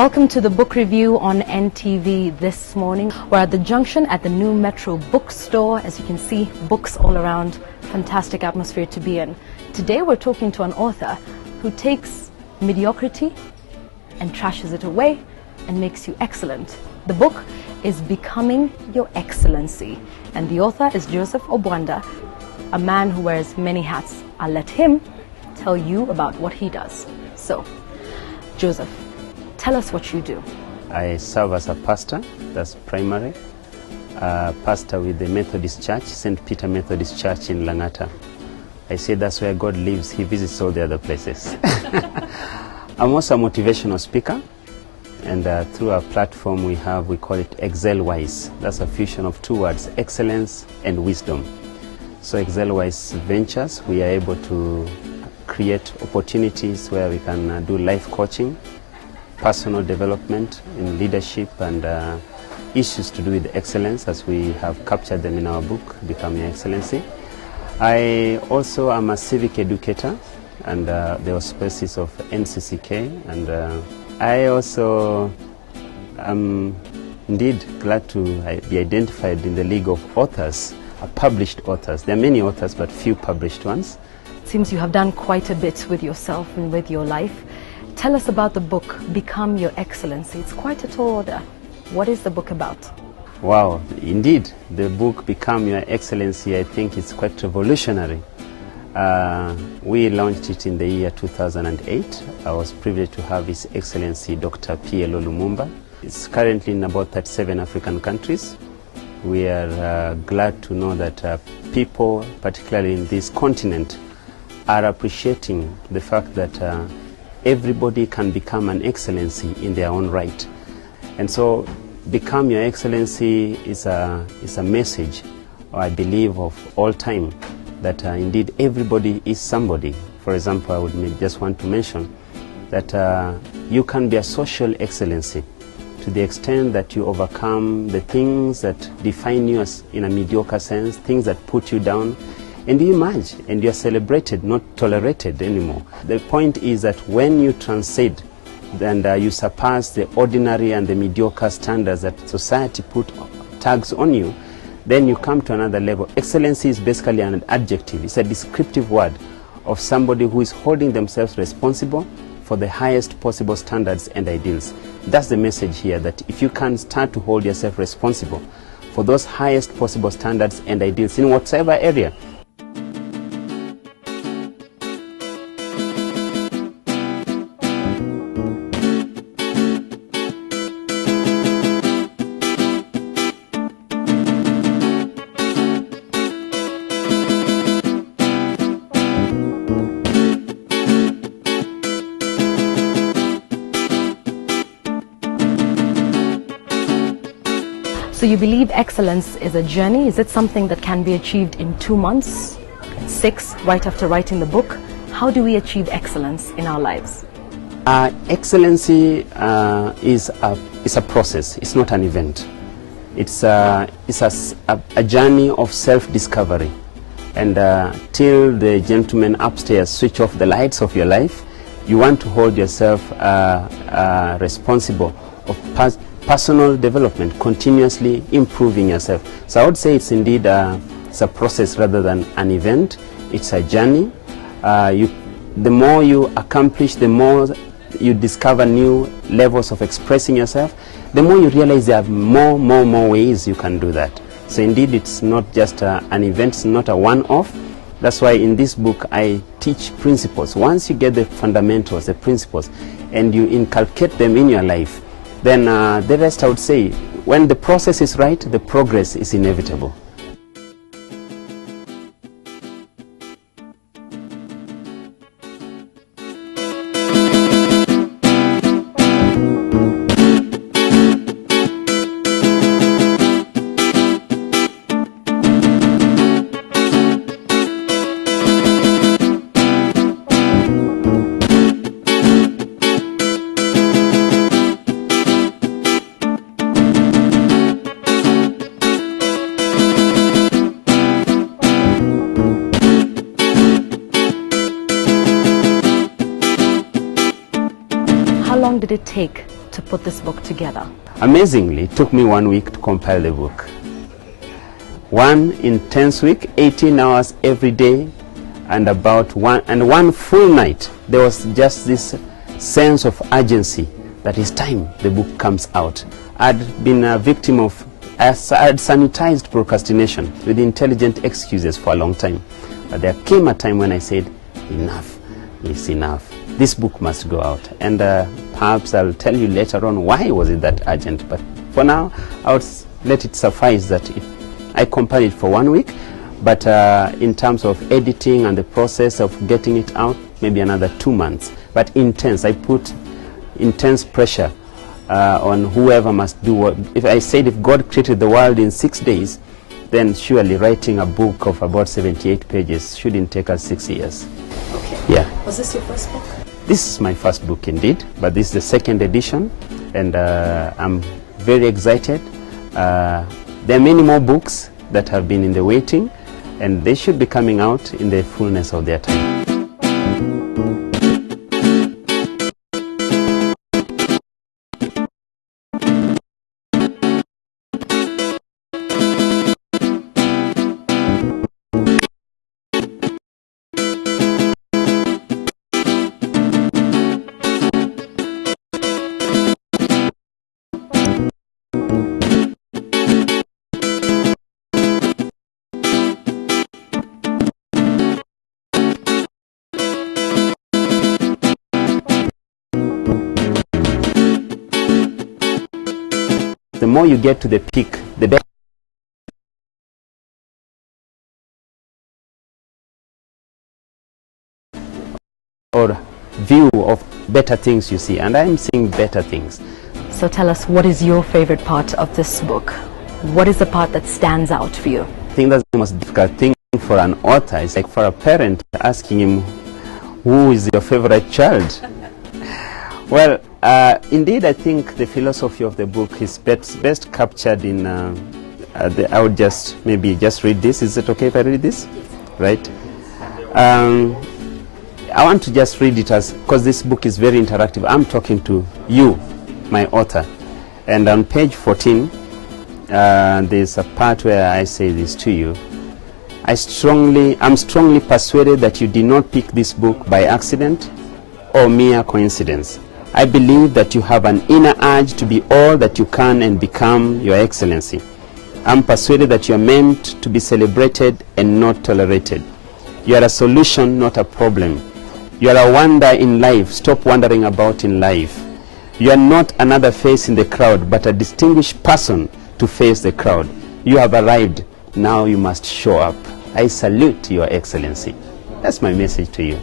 Welcome to the book review on NTV this morning. We're at the junction at the new Metro bookstore. As you can see, books all around. Fantastic atmosphere to be in. Today we're talking to an author who takes mediocrity and trashes it away and makes you excellent. The book is Becoming Your Excellency, and the author is Joseph OBWANDA, a man who wears many hats. I'll let him tell you about what he does. So, Joseph, tell us what you do. I serve as a pastor, that's primary, pastor with the Methodist Church, St. Peter Methodist Church in Langata. I say that's where God lives, he visits all the other places. I'm also a motivational speaker, and through our platform we call it EXCELLENCY. That's a fusion of two words, excellence and wisdom. So EXCELLENCY Ventures, we are able to create opportunities where we can do life coaching, personal development in leadership, and issues to do with excellence, as we have captured them in our book, Becoming Your Excellency. I also am a civic educator, and the auspices of NCCK, and I also am indeed glad to be identified in the League of Authors, published authors. There are many authors, but few published ones. It seems you have done quite a bit with yourself and with your life. Tell us about the book, Become Your Excellency. It's quite a tall order. What is the book about? Wow, indeed. The book, Become Your Excellency, I think it's quite revolutionary. We launched it in the year 2008. I was privileged to have His Excellency Dr. P.L. Lumumba. It's currently in about 37 African countries. We are glad to know that people, particularly in this continent, are appreciating the fact that everybody can become an excellency in their own right. And so Become Your Excellency is a message, I believe, of all time, that indeed everybody is somebody. For example, I would just want to mention that you can be a social excellency to the extent that you overcome the things that define you as in a mediocre sense, things that put you down, and you emerge and you are celebrated, not tolerated anymore. The point is that when you transcend and you surpass the ordinary and the mediocre standards that society put tags on you, then you come to another level. Excellency is basically an adjective. It's a descriptive word of somebody who is holding themselves responsible for the highest possible standards and ideals. That's the message here, that if you can start to hold yourself responsible for those highest possible standards and ideals in whatever area, So you believe excellence is a journey? Is it something that can be achieved in 2 months, 6, right after writing the book? How do we achieve excellence in our lives? Excellency is a process. It's not an event. It's a journey of self-discovery. And till the gentlemen upstairs switch off the lights of your life, you want to hold yourself responsible of personal development, continuously improving yourself. So I would say it's indeed it's a process rather than an event. It's a journey. The more you accomplish, the more you discover new levels of expressing yourself, the more you realize there are more ways you can do that. So indeed it's not just an event, it's not a one-off. That's why in this book I teach principles. Once you get the fundamentals, the principles, and you inculcate them in your life, then the rest, I would say, when the process is right, the progress is inevitable. How long did it take to put this book together? Amazingly, it took me 1 week to compile the book. One intense week, 18 hours every day, and one full night. There was just this sense of urgency that it's time the book comes out. I'd been a victim of, I had sanitized procrastination with intelligent excuses for a long time. But there came a time when I said, enough is enough. This book must go out. And perhaps I'll tell you later on why was it that urgent. But for now, I would let it suffice that I compiled it for 1 week. But in terms of editing and the process of getting it out, maybe another 2 months. But intense. I put intense pressure on whoever must do what. If I said if God created the world in 6 days, then surely writing a book of about 78 pages shouldn't take us 6 years. Okay. Yeah. Was this your first book? This is my first book indeed, but this is the second edition, and I'm very excited. There are many more books that have been in the waiting, and they should be coming out in the fullness of their time. The more you get to the peak, the better. Or view of better things you see, and I'm seeing better things. So tell us, what is your favorite part of this book? What is the part that stands out for you? I think that's the most difficult thing for an author. It's like for a parent asking him, who is your favorite child? Well, indeed, I think the philosophy of the book is best captured in, I would just read this. Is it okay if I read this? Yes. Right. I want to just read it because this book is very interactive. I'm talking to you, my author. And on page 14, there's a part where I say this to you. I'm strongly persuaded that you did not pick this book by accident or mere coincidence. I believe that you have an inner urge to be all that you can and become, Your Excellency. I'm persuaded that you are meant to be celebrated and not tolerated. You are a solution, not a problem. You are a wonder in life. Stop wandering about in life. You are not another face in the crowd, but a distinguished person to face the crowd. You have arrived. Now you must show up. I salute Your Excellency. That's my message to you.